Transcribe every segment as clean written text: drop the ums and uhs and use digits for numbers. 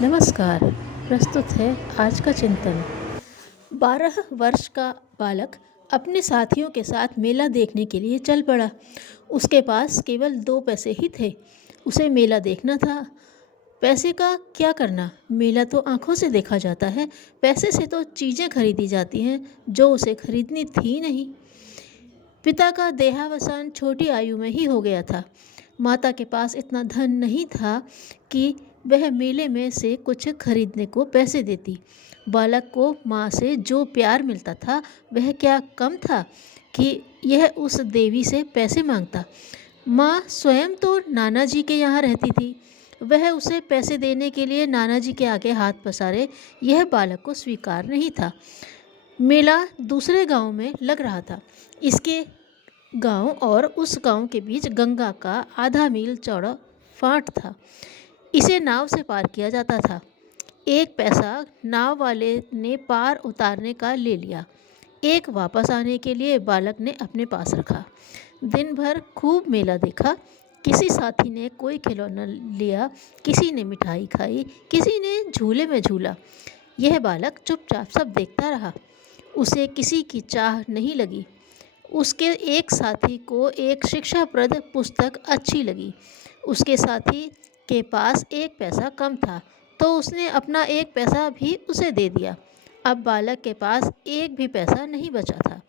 नमस्कार। प्रस्तुत है आज का चिंतन। 12 वर्ष का बालक अपने साथियों के साथ मेला देखने के लिए चल पड़ा। उसके पास केवल 2 पैसे ही थे। उसे मेला देखना था। पैसे का क्या करना, मेला तो आंखों से देखा जाता है। पैसे से तो चीज़ें खरीदी जाती हैं जो उसे खरीदनी थी नहीं। पिता का देहावसान छोटी आयु में ही हो गया था। माता के पास इतना धन नहीं था कि वह मेले में से कुछ खरीदने को पैसे देती। बालक को माँ से जो प्यार मिलता था वह क्या कम था कि यह उस देवी से पैसे मांगता। माँ स्वयं तो नाना जी के यहाँ रहती थी। वह उसे पैसे देने के लिए नाना जी के आगे हाथ पसारे, यह बालक को स्वीकार नहीं था। मेला दूसरे गांव में लग रहा था। इसके गांव और उस गांव के बीच गंगा का आधा मील चौड़ा फाट था। इसे नाव से पार किया जाता था। 1 पैसा नाव वाले ने पार उतारने का ले लिया। 1 वापस आने के लिए बालक ने अपने पास रखा। दिन भर खूब मेला देखा। किसी साथी ने कोई खिलौना लिया, किसी ने मिठाई खाई, किसी ने झूले में झूला। यह बालक चुपचाप सब देखता रहा। उसे किसी की चाह नहीं लगी। उसके एक साथी को एक शिक्षाप्रद पुस्तक अच्छी लगी। उसके साथी के पास 1 पैसा कम था तो उसने अपना 1 पैसा भी उसे दे दिया। अब बालक के पास 1 भी पैसा नहीं बचा था।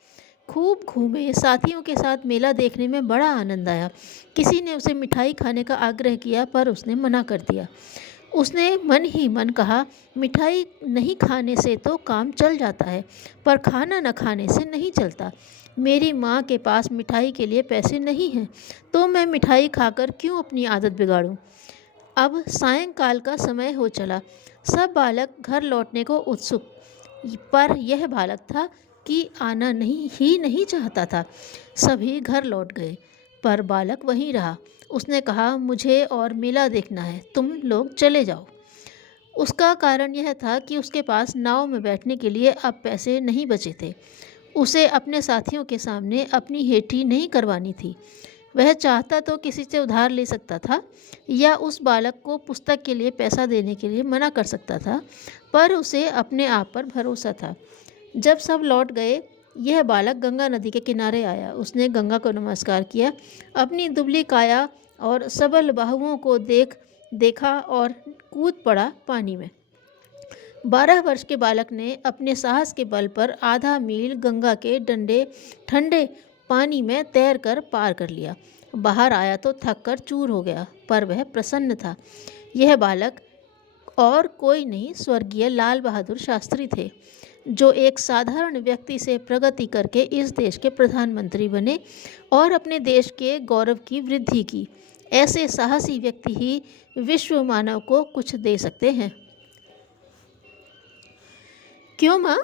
खूब घूमे, साथियों के साथ मेला देखने में बड़ा आनंद आया। किसी ने उसे मिठाई खाने का आग्रह किया पर उसने मना कर दिया। उसने मन ही मन कहा, मिठाई नहीं खाने से तो काम चल जाता है, पर खाना न खाने से नहीं चलता। मेरी माँ के पास मिठाई के लिए पैसे नहीं हैं, तो मैं मिठाई खाकर क्यों अपनी आदत बिगाड़ूं। अब सायंकाल का समय हो चला। सब बालक घर लौटने को उत्सुक, पर यह बालक था कि आना नहीं चाहता था। सभी घर लौट गए, पर बालक वहीं रहा। उसने कहा, मुझे और मेला देखना है, तुम लोग चले जाओ। उसका कारण यह था कि उसके पास नाव में बैठने के लिए अब पैसे नहीं बचे थे। उसे अपने साथियों के सामने अपनी हेठी नहीं करवानी थी। वह चाहता तो किसी से उधार ले सकता था या उस बालक को पुस्तक के लिए पैसा देने के लिए मना कर सकता था, पर उसे अपने आप पर भरोसा था। जब सब लौट गए, यह बालक गंगा नदी के किनारे आया। उसने गंगा को नमस्कार किया। अपनी दुबली काया और सबल बाहुओं को देखा और कूद पड़ा पानी में। 12 वर्ष के बालक ने अपने साहस के बल पर आधा मील गंगा के ठंडे पानी में तैरकर पार कर लिया। बाहर आया तो थक कर चूर हो गया, पर वह प्रसन्न था। यह बालक और कोई नहीं, स्वर्गीय लाल बहादुर शास्त्री थे, जो एक साधारण व्यक्ति से प्रगति करके इस देश के प्रधानमंत्री बने और अपने देश के गौरव की वृद्धि की। ऐसे साहसी व्यक्ति ही विश्व मानव को कुछ दे सकते हैं। क्यों माँ?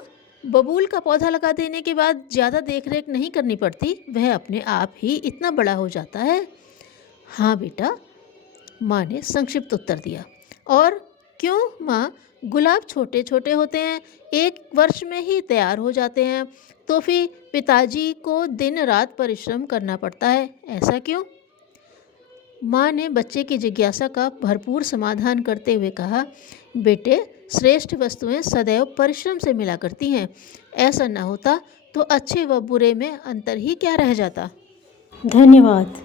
बबूल का पौधा लगा देने के बाद ज़्यादा देखरेख नहीं करनी पड़ती, वह अपने आप ही इतना बड़ा हो जाता है। हाँ बेटा, माँ ने संक्षिप्त उत्तर दिया। और क्यों माँ? गुलाब छोटे छोटे होते हैं, 1 वर्ष में ही तैयार हो जाते हैं, तो फिर पिताजी को दिन रात परिश्रम करना पड़ता है, ऐसा क्यों? माँ ने बच्चे की जिज्ञासा का भरपूर समाधान करते हुए कहा, बेटे, श्रेष्ठ वस्तुएं सदैव परिश्रम से मिला करती हैं। ऐसा न होता तो अच्छे व बुरे में अंतर ही क्या रह जाता। धन्यवाद।